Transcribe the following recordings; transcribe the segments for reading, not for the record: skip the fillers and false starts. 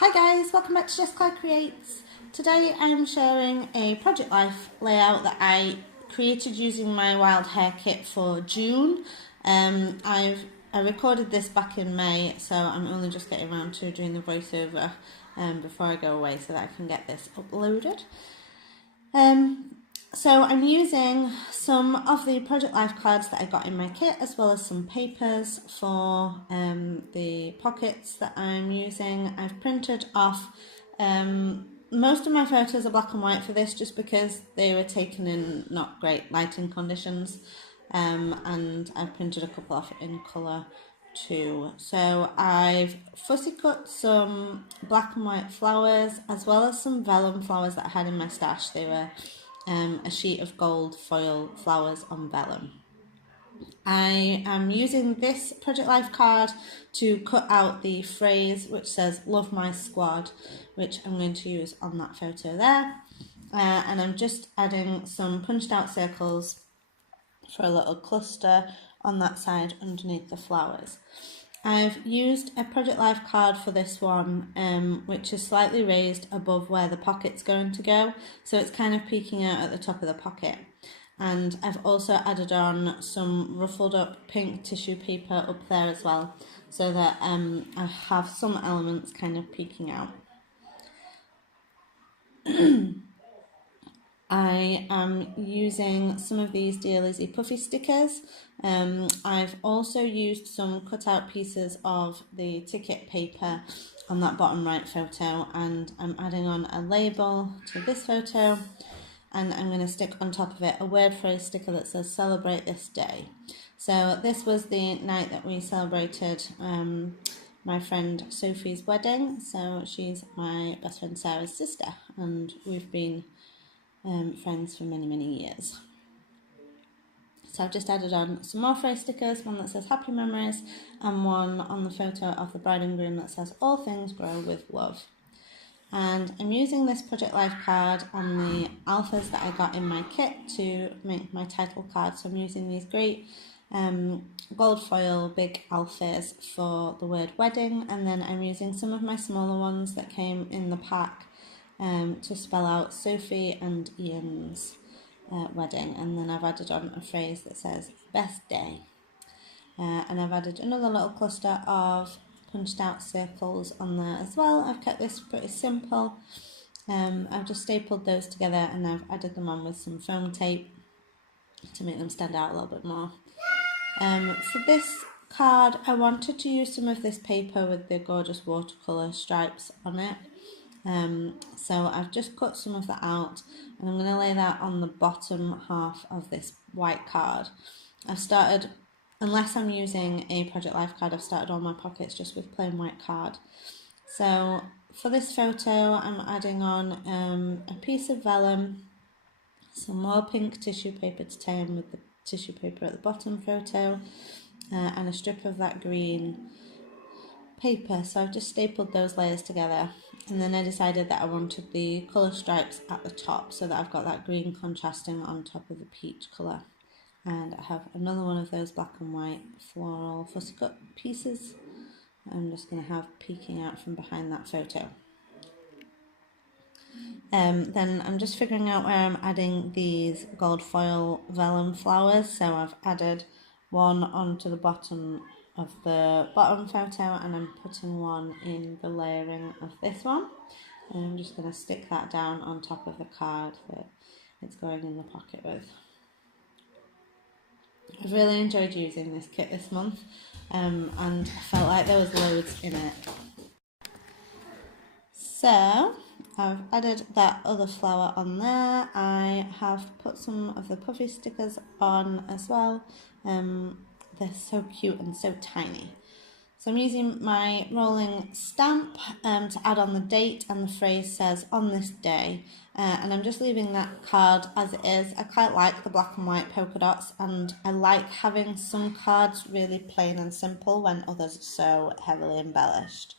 Hi guys, welcome back to Jess Creates. Today I'm sharing a Project Life layout that I created using my Wild Hare kit for June. I recorded this back in May, so I'm only just getting around to doing the voiceover before I go away so that I can get this uploaded. So I'm using some of the Project Life cards that I got in my kit, as well as some papers for the pockets that I'm using. I've printed off, most of my photos are black and white for this, just because they were taken in not great lighting conditions, and I've printed a couple off in colour too. So I've fussy cut some black and white flowers, as well as some vellum flowers that I had in my stash. They were a sheet of gold foil flowers on vellum. I am using this Project Life card to cut out the phrase which says "Love my squad," which I'm going to use on that photo there. And I'm just adding some punched out circles for a little cluster on that side underneath the flowers. I've used a Project Life card for this one, which is slightly raised above where the pocket's going to go, so it's kind of peeking out at the top of the pocket. And I've also added on some ruffled up pink tissue paper up there as well, so that I have some elements kind of peeking out. I am using some of these Dear Lizzie puffy stickers. I've also used some cut out pieces of the ticket paper on that bottom right photo, and I'm adding on a label to this photo, and I'm going to stick on top of it a word phrase sticker that says "Celebrate this day." So this was the night that we celebrated my friend Sophie's wedding. So she's my best friend Sarah's sister, and we've been friends for many years. So I've just added on some more phrase stickers, one that says "Happy Memories" and one on the photo of the bride and groom that says "All things grow with love." And I'm using this Project Life card and the alphas that I got in my kit to make my title card. So I'm using these great gold foil big alphas for the word wedding, and then I'm using some of my smaller ones that came in the pack to spell out Sophie and Ian's wedding. And then I've added on a phrase that says "best day," and I've added another little cluster of punched out circles on there as well. I've kept this pretty simple. I've just stapled those together, and I've added them on with some foam tape to make them stand out a little bit more. For this card, I wanted to use some of this paper with the gorgeous watercolour stripes on it. So I've just cut some of that out, and I'm going to lay that on the bottom half of this white card. I've started, unless I'm using a Project Life card, I've started all my pockets just with plain white card. So for this photo, I'm adding on a piece of vellum, some more pink tissue paper to tie in with the tissue paper at the bottom photo, and a strip of that green paper. So I've just stapled those layers together, and then I decided that I wanted the colour stripes at the top, so that I've got that green contrasting on top of the peach colour. And I have another one of those black and white floral fussy cut pieces I'm just going to have peeking out from behind that photo. Then I'm just figuring out where I'm adding these gold foil vellum flowers. So I've added one onto the bottom of the bottom photo, and I'm putting one in the layering of this one. And I'm just going to stick that down on top of the card that it's going in the pocket with. I've really enjoyed using this kit this month, and I felt like there was loads in it. So I've added that other flower on there. I have put some of the puffy stickers on as well. They're so cute and so tiny. So I'm using my rolling stamp to add on the date, and the phrase says "on this day," and I'm just leaving that card as it is. I quite like the black and white polka dots, and I like having some cards really plain and simple when others are so heavily embellished.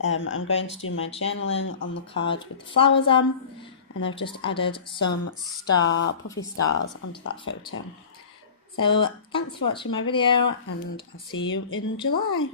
I'm going to do my journaling on the card with the flowers on, and I've just added some puffy stars onto that photo. So thanks for watching my video, and I'll see you in July.